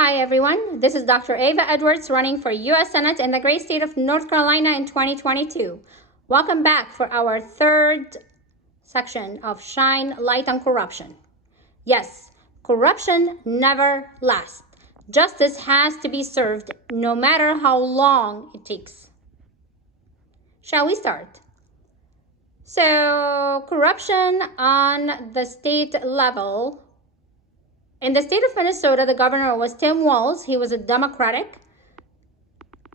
Hi everyone, this is Dr. Ava Edwards running for U.S. Senate in the great state of North Carolina in 2022. Welcome back for our third section of Shine Light on Corruption. Yes, corruption never lasts. Justice has to be served no matter how long it takes. Shall we start? So, corruption on the state level. In the state of Minnesota, the governor was Tim Walz. He was a Democratic.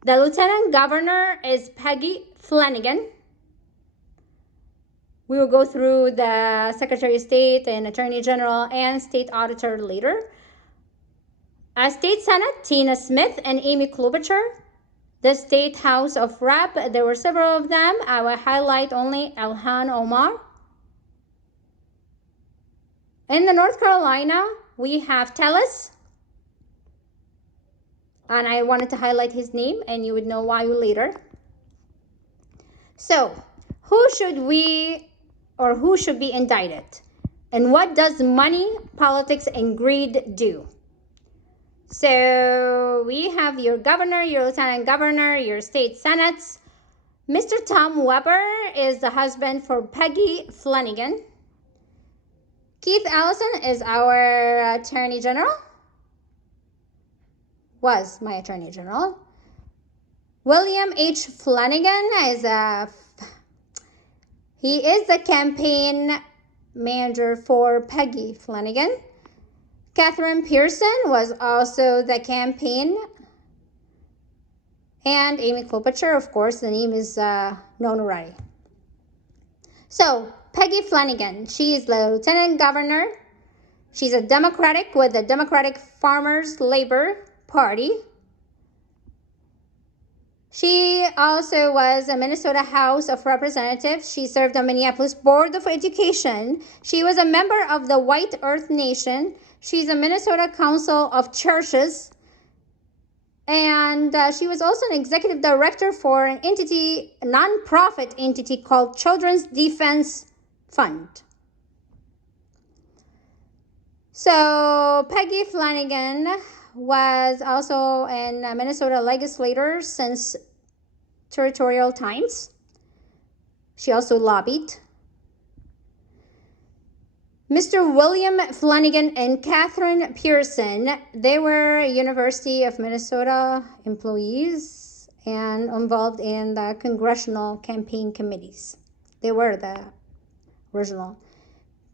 The lieutenant governor is Peggy Flanagan. We will go through the Secretary of State and Attorney General and State Auditor later. State Senate, Tina Smith and Amy Klobuchar. The State House of Rep, there were several of them. I will highlight only Ilhan Omar. In the North Carolina, we have Tellis. And I wanted to highlight his name, and you would know why later. So, who should be indicted? And what does money, politics, and greed do? So, we have your governor, your lieutenant governor, your state senates. Mr. Tom Weber is the husband for Peggy Flanagan. Keith Ellison is our attorney general. Was my attorney general. William H. Flanagan is the campaign manager for Peggy Flanagan. Catherine Pearson was also the campaign. And Amy Klobuchar, of course, the name is known already. So, Peggy Flanagan, she is the lieutenant governor. She's a Democratic with the Democratic Farmers Labor Party. She also was a Minnesota House of Representatives. She served on Minneapolis Board of Education. She was a member of the White Earth Nation. She's a Minnesota Council of Churches. And she was also an executive director for an entity, a nonprofit entity called Children's Defense Fund. So Peggy Flanagan was also a Minnesota legislator since territorial times. She also lobbied. Mr. William Flanagan and Catherine Pearson, they were University of Minnesota employees and involved in the congressional campaign committees. They were the original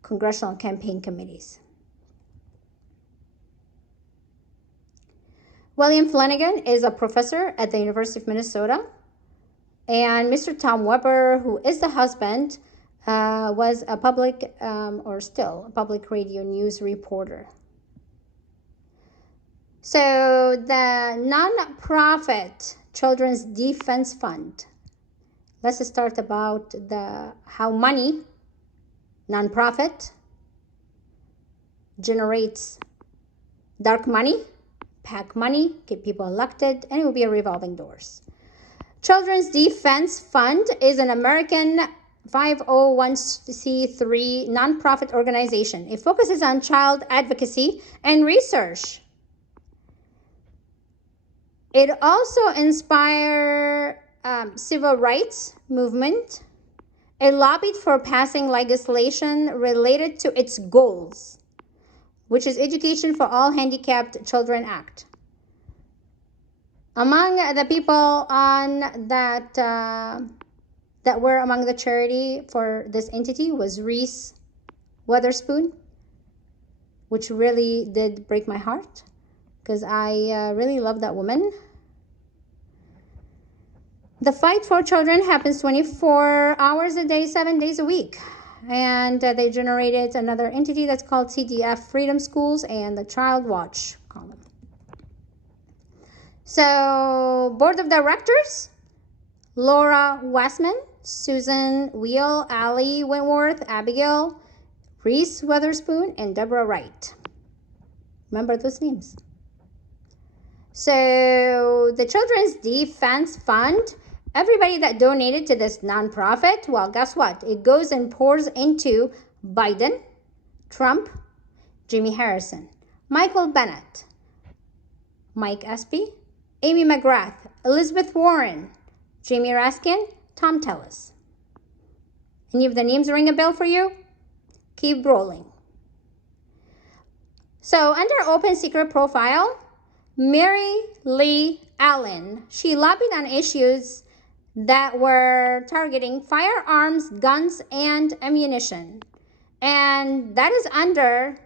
congressional campaign committees. William Flanagan is a professor at the University of Minnesota. And Mr. Tom Weber, who is the husband, was a public, or still a public radio news reporter. So the nonprofit Children's Defense Fund. Let's start about how money, nonprofit, generates dark money, PAC money, get people elected, and it will be a revolving doors. Children's Defense Fund is an American 501c3 nonprofit organization. It focuses on child advocacy and research. It also inspires civil rights movement. It lobbied for passing legislation related to its goals, which is Education for All Handicapped Children Act. Among the people on that were among the charity for this entity was Reese Witherspoon, which really did break my heart because I really love that woman. The fight for children happens 24 hours a day, 7 days a week. And they generated another entity that's called CDF Freedom Schools and the Child Watch column. So, Board of Directors, Laura Westman, Susan Wheel, Allie Wentworth, Abigail, Reese Witherspoon, and Deborah Wright. Remember those names. So, the Children's Defense Fund, everybody that donated to this nonprofit, well, guess what? It goes and pours into Biden, Trump, Jimmy Harrison, Michael Bennet, Mike Espy, Amy McGrath, Elizabeth Warren, Jamie Raskin, Tom Tellis. Any of the names ring a bell for you? Keep rolling. So under open secret profile, Mary Lee Allen, she lobbied on issues that were targeting firearms, guns, and ammunition. And that is under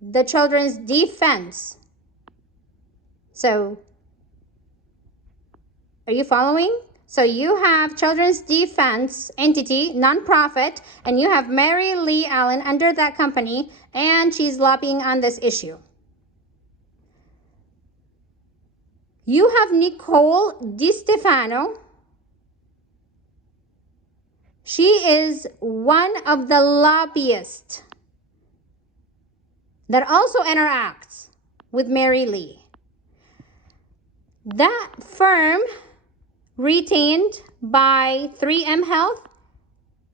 the Children's Defense. So, are you following? So you have Children's Defense entity, nonprofit, and you have Mary Lee Allen under that company, and she's lobbying on this issue. You have Nicole DiStefano. She is one of the lobbyists that also interacts with Mary Lee. That firm retained by 3M Health,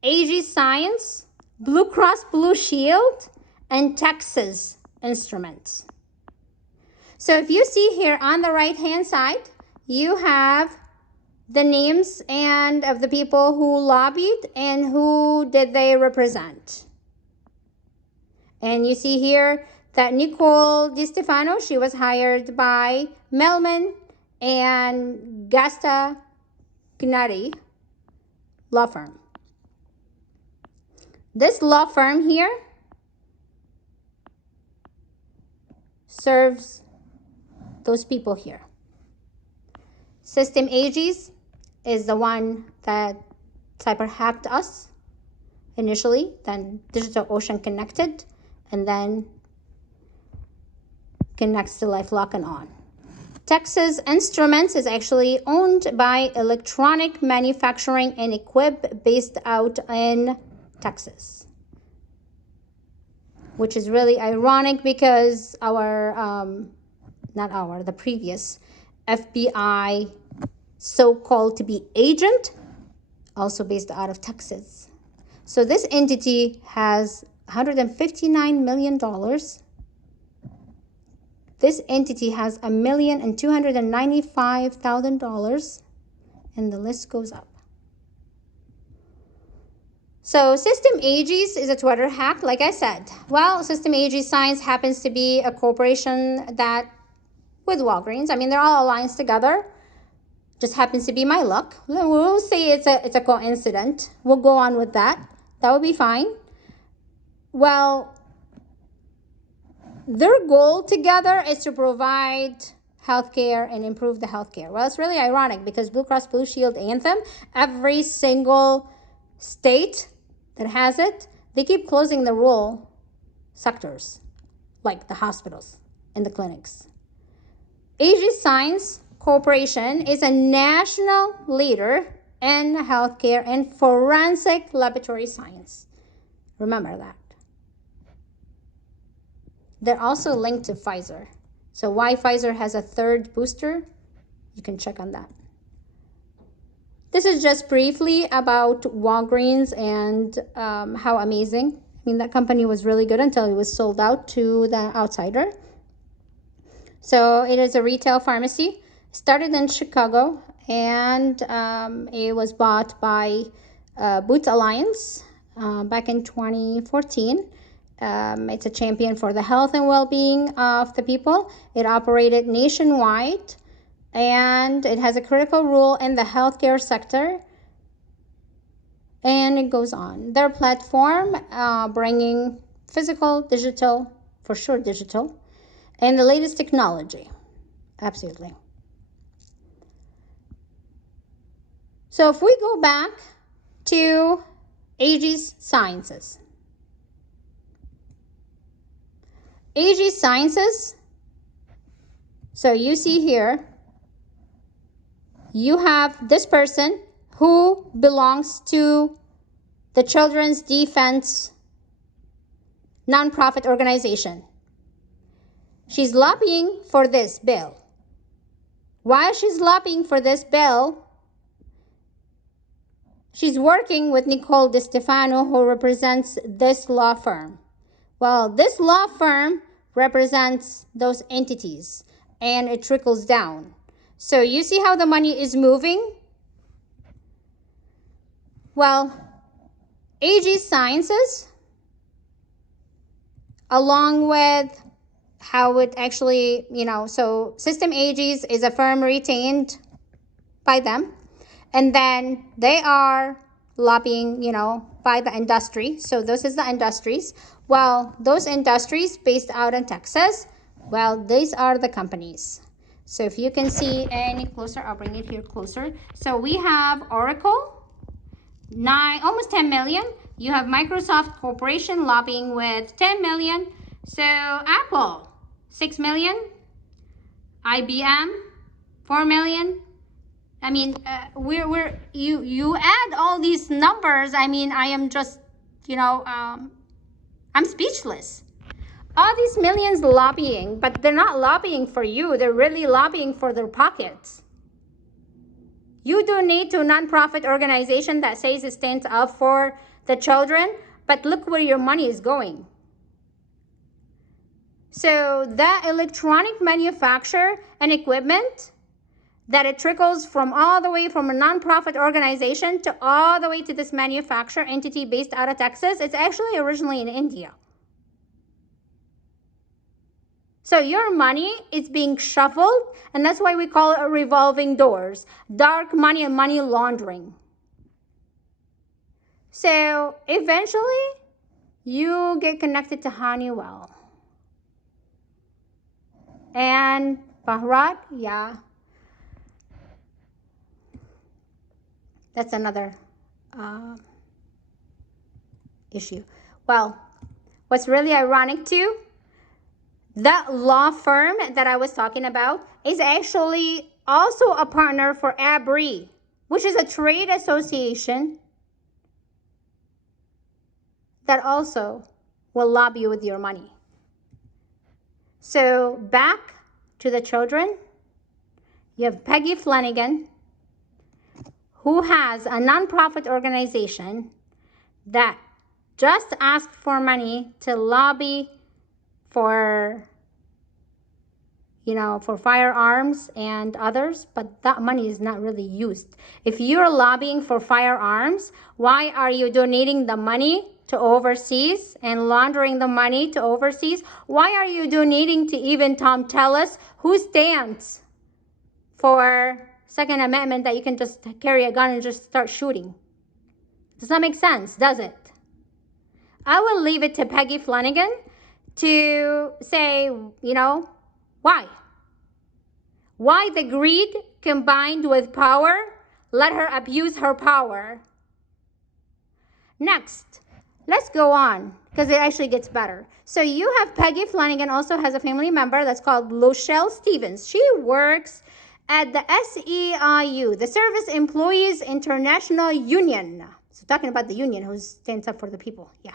AG Science, Blue Cross Blue Shield, and Texas Instruments. So if you see here on the right-hand side, you have the names and of the people who lobbied and who did they represent. And you see here that Nicole DiStefano, she was hired by Melman and Gasta Gnari law firm. This law firm here serves those people here. System Ages is the one that cyber hacked us initially, then Digital Ocean connected, and then connects to LifeLock and on. Texas Instruments is actually owned by Electronic Manufacturing and Equip based out in Texas, which is really ironic because the previous FBI so-called to be agent, also based out of Texas. So this entity has $159 million. This entity has $1,295,000, and the list goes up. So System Ages is a Twitter hack, like I said. Well, System Ages Science happens to be a corporation that, with Walgreens, I mean, they're all aligned together. Just happens to be my luck. We'll say it's a coincidence. We'll go on with that. That would be fine. Well, their goal together is to provide healthcare and improve the healthcare. Well, it's really ironic because Blue Cross Blue Shield Anthem, every single state that has it, they keep closing the rural sectors, like the hospitals and the clinics. Aegis Science Corporation is a national leader in healthcare and forensic laboratory science. Remember that. They're also linked to Pfizer. So why Pfizer has a third booster, you can check on that. This is just briefly about Walgreens and how amazing. I mean, that company was really good until it was sold out to the outsider. So it is a retail pharmacy. Started in Chicago, and it was bought by Boots Alliance back in 2014. It's a champion for the health and well-being of the people. It operated nationwide, and it has a critical role in the healthcare sector. And it goes on. Their platform bringing physical, digital, for sure digital, and the latest technology. Absolutely. So if we go back to Aegis Sciences. Aegis Sciences, so you see here, you have this person who belongs to the Children's Defense nonprofit organization. She's lobbying for this bill. While she's lobbying for this bill, she's working with Nicole DiStefano, who represents this law firm. Well, this law firm represents those entities. and it trickles down. So you see how the money is moving? Well, AG Sciences, along with how it actually, so System AGs is a firm retained by them. And then they are lobbying, by the industry. So this is the industries. Well, those industries based out in Texas, well, these are the companies. So if you can see any closer, I'll bring it here closer. So we have Oracle, almost 10 million. You have Microsoft Corporation lobbying with 10 million. So Apple, 6 million. IBM, 4 million. I mean, you add all these numbers. I mean, I am just, I'm speechless. All these millions lobbying, but they're not lobbying for you. They're really lobbying for their pockets. You donate to a nonprofit organization that says it stands up for the children, but look where your money is going. So that electronic manufacturer and equipment, that it trickles from all the way from a nonprofit organization to all the way to this manufacturer entity based out of Texas, it's actually originally in India. So your money is being shuffled, and that's why we call it a revolving doors, dark money and money laundering. So eventually, you get connected to Honeywell. And Bharat, yeah. That's another issue. Well, what's really ironic too, that law firm that I was talking about is actually also a partner for ABRI, which is a trade association that also will lobby you with your money. So back to the children, you have Peggy Flanagan, who has a nonprofit organization that just asked for money to lobby for, for firearms and others, but that money is not really used. If you're lobbying for firearms, why are you donating the money to overseas and laundering the money to overseas? Why are you donating to even Tom Tellis, who stands for Second Amendment that you can just carry a gun and just start shooting? Does that make sense, does it? I will leave it to Peggy Flanagan to say, why? Why the greed combined with power? Let her abuse her power. Next, let's go on, because it actually gets better. So you have Peggy Flanagan also has a family member that's called Luchelle Stevens. She works at the SEIU, the Service Employees International Union. So talking about the union who stands up for the people, yeah.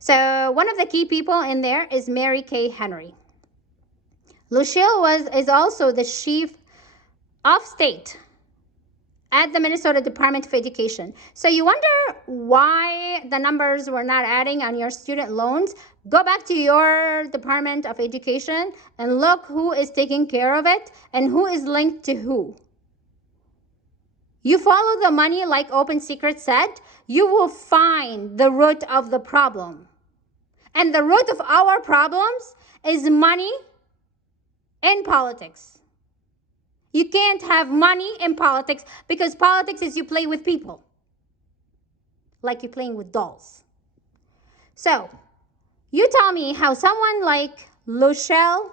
So one of the key people in there is Mary Kay Henry. Luchelle is also the chief of state at the Minnesota Department of Education. So you wonder why the numbers were not adding on your student loans? Go back to your Department of Education and look who is taking care of it and who is linked to who. You follow the money like Open Secret said, you will find the root of the problem. And the root of our problems is money and politics. You can't have money in politics because politics is you play with people. Like you're playing with dolls. So, you tell me how someone like Luchelle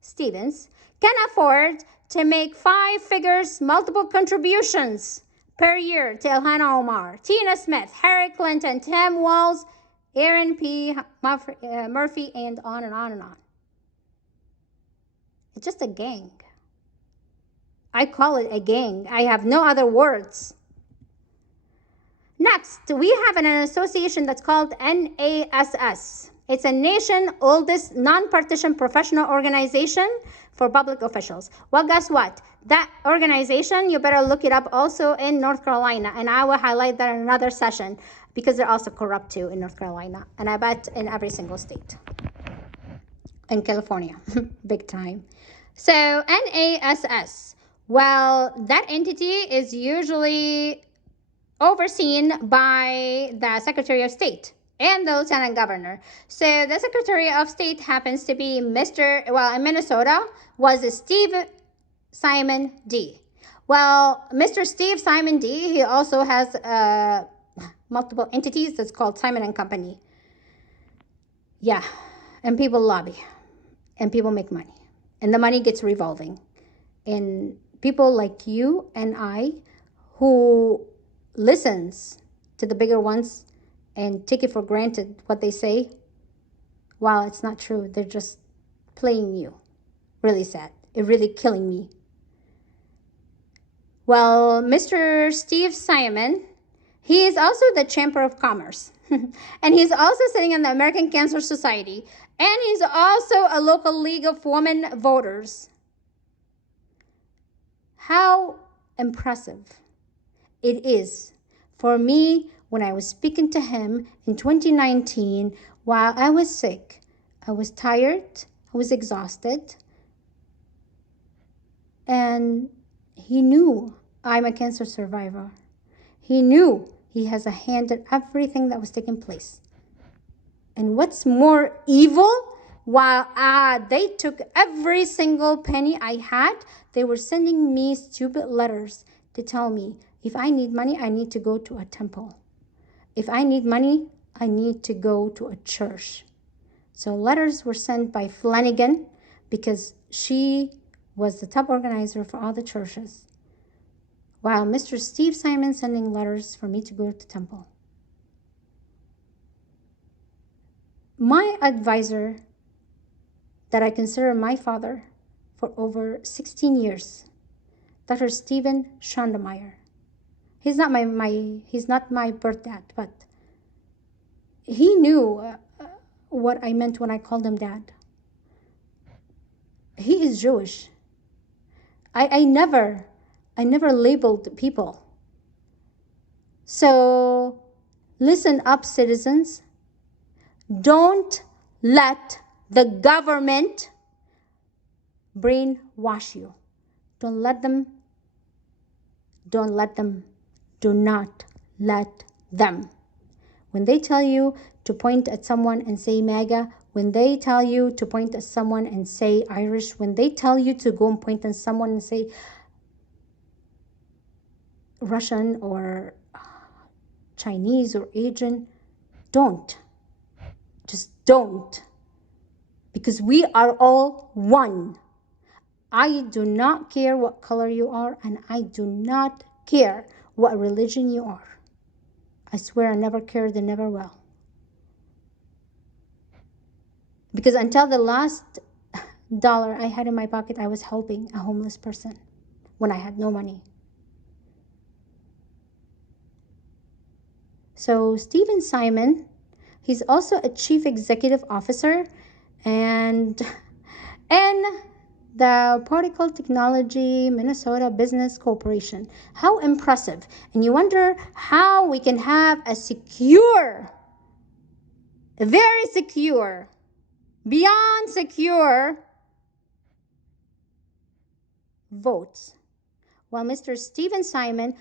Stevens can afford to make 5 figures, multiple contributions per year to Ilhan Omar, Tina Smith, Harry Clinton, Tim Walz, Aaron P. Murphy, and on and on and on. It's just a gang. I call it a gang. I have no other words. Next, we have an association that's called NASS. It's a nation oldest non-partisan professional organization for public officials. Well, guess what? That organization, you better look it up also in North Carolina, and I will highlight that in another session because they're also corrupt too in North Carolina, and I bet in every single state. In California, big time. So NASS, well, that entity is usually overseen by the Secretary of State and the Lieutenant Governor. So the Secretary of State happens to be in Minnesota was Steve Simon D. Well, Mr. Steve Simon D, he also has multiple entities that's called Simon and Company. Yeah, and people lobby and people make money and the money gets revolving. And people like you and I who listens to the bigger ones and take it for granted what they say, while it's not true, they're just playing you. Really sad. It really killing me. Well, Mr. Steve Simon, he is also the Chamber of Commerce. And he's also sitting in the American Cancer Society. And he's also a local League of Women Voters. How impressive it is for me when I was speaking to him in 2019 while I was sick. I was tired, I was exhausted, and he knew I'm a cancer survivor. He knew he has a hand in everything that was taking place. And what's more evil, while they took every single penny I had, they were sending me stupid letters to tell me, if I need money, I need to go to a temple. If I need money, I need to go to a church. So letters were sent by Flanagan because she was the top organizer for all the churches, while Mr. Steve Simon sending letters for me to go to temple. My advisor that I consider my father for over 16 years, Dr. Stephen Schondemeyer. He's not my birth dad, but he knew what I meant when I called him dad. He is Jewish. I never labeled people. So listen up, citizens. Don't let the government brainwash you. Don't let them. Do not let them. When they tell you to point at someone and say MAGA, when they tell you to point at someone and say Irish, when they tell you to go and point at someone and say Russian or Chinese or Asian, don't. Just don't. Because we are all one. I do not care what color you are, and I do not care what religion you are. I swear I never cared and never will. Because until the last dollar I had in my pocket, I was helping a homeless person when I had no money. So Stephen Simon, he's also a chief executive officer and the Particle Technology Minnesota Business Corporation. How impressive. And you wonder how we can have a secure, very secure, beyond secure votes, while Mr. Stephen Simon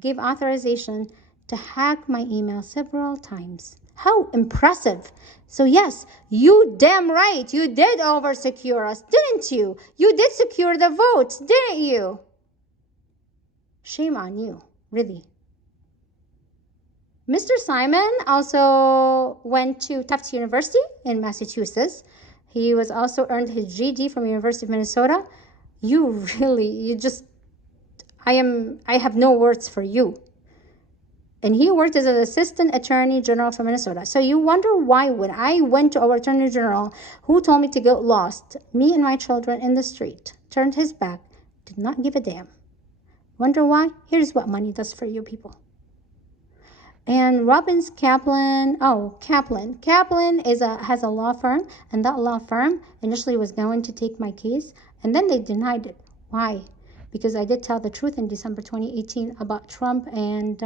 gave authorization to hack my email several times. How impressive. So yes, you damn right, you did over-secure us, didn't you? You did secure the votes, didn't you? Shame on you, really. Mr. Simon also went to Tufts University in Massachusetts. He was also earned his GED from University of Minnesota. I have no words for you. And he worked as an assistant attorney general for Minnesota. So you wonder why when I went to our attorney general, who told me to get lost, me and my children in the street, turned his back, did not give a damn. Wonder why? Here's what money does for you people. And Robbins Kaplan, Kaplan has a law firm, and that law firm initially was going to take my case, and then they denied it. Why? Because I did tell the truth in December 2018 about Trump and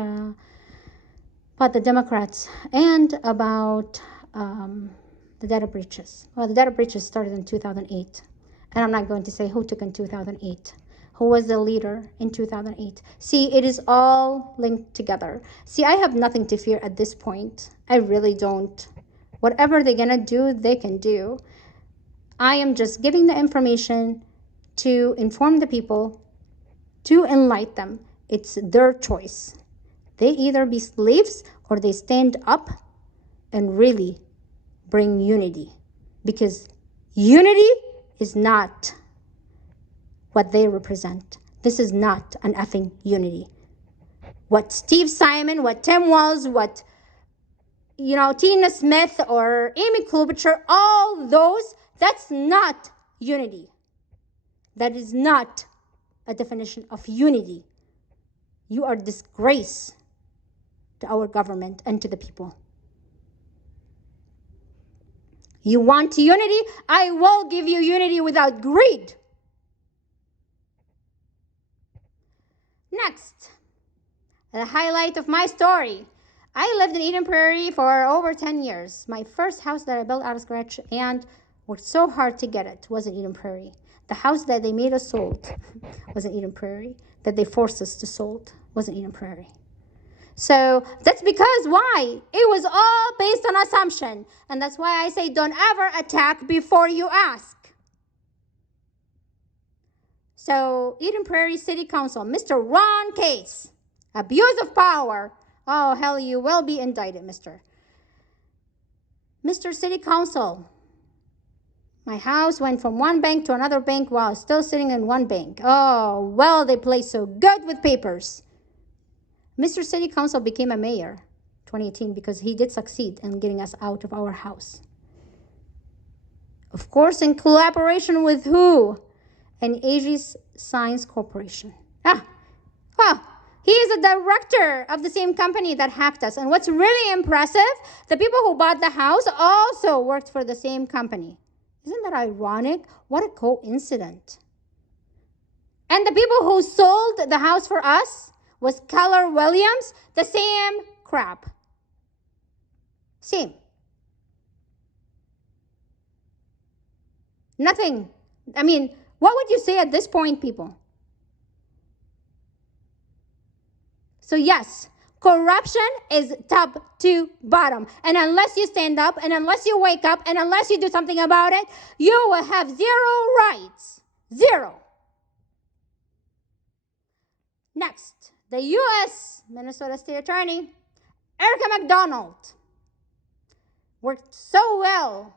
about the Democrats and about the data breaches. Well, the data breaches started in 2008. And I'm not going to say who took in 2008. Who was the leader in 2008? See, it is all linked together. See, I have nothing to fear at this point. I really don't. Whatever they're gonna do, they can do. I am just giving the information to inform the people, to enlighten them. It's their choice. They either be slaves or they stand up and really bring unity. Because unity is not what they represent. This is not an effing unity. What Steve Simon, what Tim Walz, what Tina Smith or Amy Klobuchar, all those, that's not unity. That is not a definition of unity. You are a disgrace to our government and to the people. You want unity? I will give you unity without greed. Next, the highlight of my story. I lived in Eden Prairie for over 10 years. My first house that I built out of scratch and worked so hard to get it was in Eden Prairie. The house that they made us sold was in Eden Prairie. That they forced us to sold was in Eden Prairie. So that's because why? It was all based on assumption. And that's why I say don't ever attack before you ask. So Eden Prairie City Council, Mr. Ron Case, abuse of power. Oh, hell, you will be indicted, Mr. City Council. My house went from one bank to another bank while still sitting in one bank. Oh, well, they play so good with papers. Mr. City Council became a mayor 2018 because he did succeed in getting us out of our house. Of course, in collaboration with who? And Aegis Science Corporation. Well, he is a director of the same company that hacked us. And what's really impressive, the people who bought the house also worked for the same company. Isn't that ironic? What a coincidence. And the people who sold the house for us was Keller Williams, the same crap. Same. Nothing. I mean, what would you say at this point, people? So yes, corruption is top to bottom. And unless you stand up, and unless you wake up, and unless you do something about it, you will have zero rights. Zero. Next, the U.S. Minnesota State Attorney, Erica McDonald, worked so well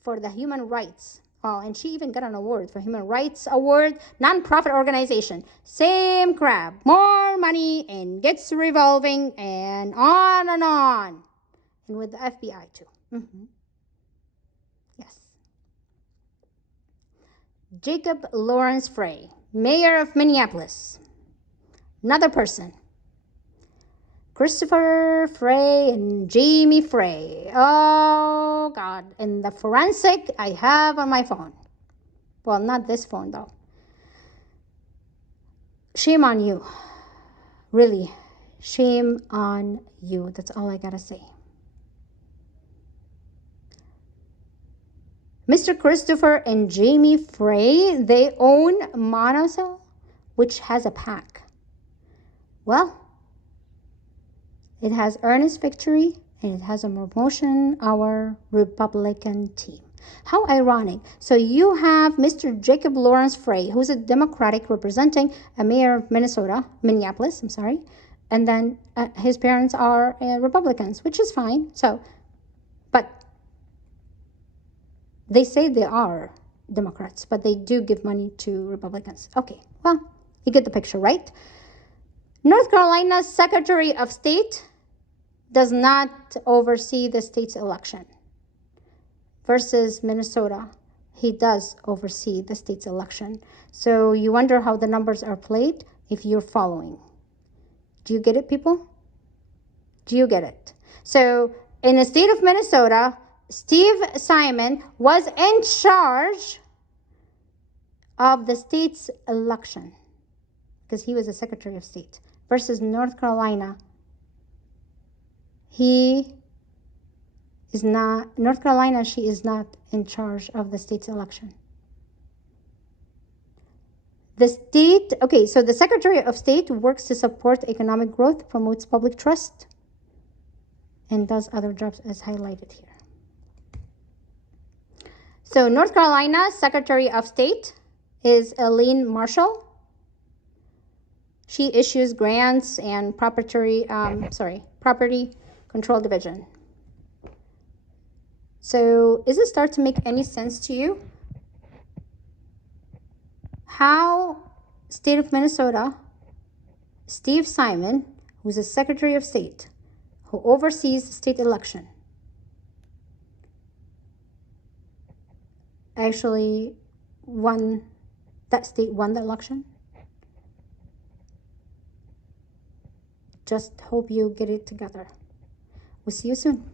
for the human rights. Oh, and she even got an award for Human Rights Award, nonprofit organization. Same crap, more money and gets revolving and on and on. And with the FBI too. Yes. Jacob Lawrence Frey, mayor of Minneapolis. Another person. Christopher Frey and Jamie Frey. Oh, God. And the forensic I have on my phone. Well, not this phone, though. Shame on you. Really. Shame on you. That's all I gotta say. Mr. Christopher and Jamie Frey, they own Monocell, which has a PAC. Well, it has Ernest Victory, and it has a promotion, our Republican team. How ironic. So you have Mr. Jacob Lawrence Frey, who's a Democratic representing a mayor of Minneapolis, and then his parents are Republicans, which is fine. So, but they say they are Democrats, but they do give money to Republicans. Okay, well, you get the picture, right? North Carolina's Secretary of State does not oversee the state's election. Versus Minnesota, he does oversee the state's election. So you wonder how the numbers are played if you're following. Do you get it, people? Do you get it? So in the state of Minnesota, Steve Simon was in charge of the state's election because he was a Secretary of State. Versus North Carolina, he is not, North Carolina, she is not in charge of the state's election. The state, okay, so the Secretary of State works to support economic growth, promotes public trust, and does other jobs as highlighted here. So North Carolina's Secretary of State is Elaine Marshall. She issues grants and property control division. So is it start to make any sense to you? How state of Minnesota, Steve Simon, who's the Secretary of State, who oversees the state election, actually that state won the election. Just hope you get it together. We'll see you soon.